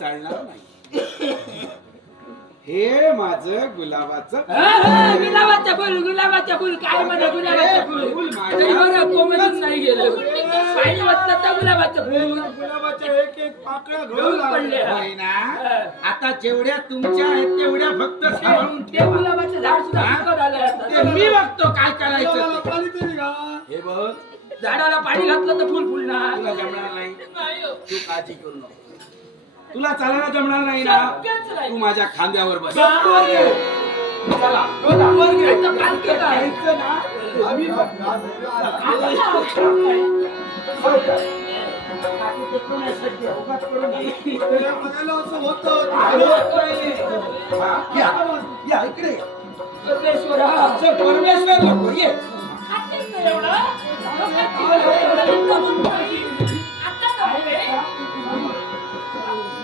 चालणार नाही. हे माझं गुलाबाचं गुलाबाचं फुल गुलाबाचं फुल काय म्हणा गुलाबाचं फुल? तरी बरं कोमलच नाही गेलं. पाणी वाटलं तर गुलाबाचं फुल. गुलाबाच्या एक एक पाकळ्या घेऊन घेऊन पडले. होय ना? आता जेवढ्या तुमच्या आहेत तेवढ्या फक्त सांभाळून ते ठेवा. गुलाबाचं झाड सुद्धा हा? ते आता. मी बघतो काय करायचं गुलाबाला ते. पाणी तरी घा हे बघ. झाडाला पाणी घातलं तर फुल फुलणार. तुला जमणार नाही. नाही हो. तू काळजी करू नको. तुला चालायला जमणार नाही ना शक्यच नाही. तू माझ्या खांद्यावर बस गप्पावर. चला? जायचं ना आम्ही? उगाच असं होतं. हा, या, या इकडे परमेश्वरा. चल, परमेश्वर नको ये हो, हो.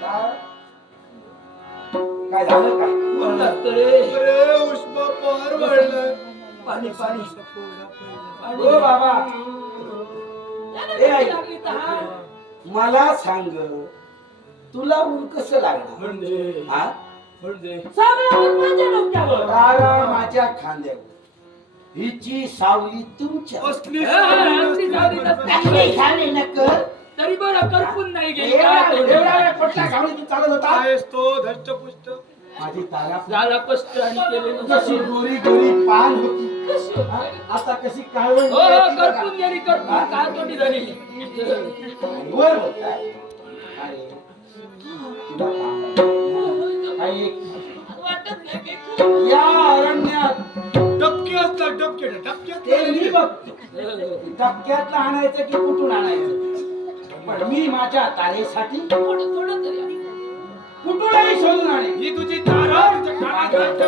काय? काय झालं काय कोण लागतं रे? अरे उष्मा पार वाढलाय पाणी पाणी बाबा ए आई लागली तर. मला सांग तुला ऊन कसं लागणार म्हणजे हा सगळं ऊन माझ्या डोक्यावर. तारा माझ्या खांद्यावर हिची सावली तुमच्या. असली दे तर. झाले न कर. तरी बरं करपून नाही गेली. एवढा? एवढा वेळ पटला सावली तू चालत होता? आहेस तो धष्टपुष्ट माझी तारा झाला कष्ट आणि केले कशी गोरी गोरी पान होती. हा? आता कशी काळवण हो हो करपून गेली करपून. काय तोटी झाली? वर होताय. अरे, तुला एक- ते मी बघतो. डबक्यातलं आणायचं की कुठून आणायचं? पण मी माझ्या तारेसाठी कुठूनही शोधून आणेन. ही तुझी तारा तुझ्या कानात घालते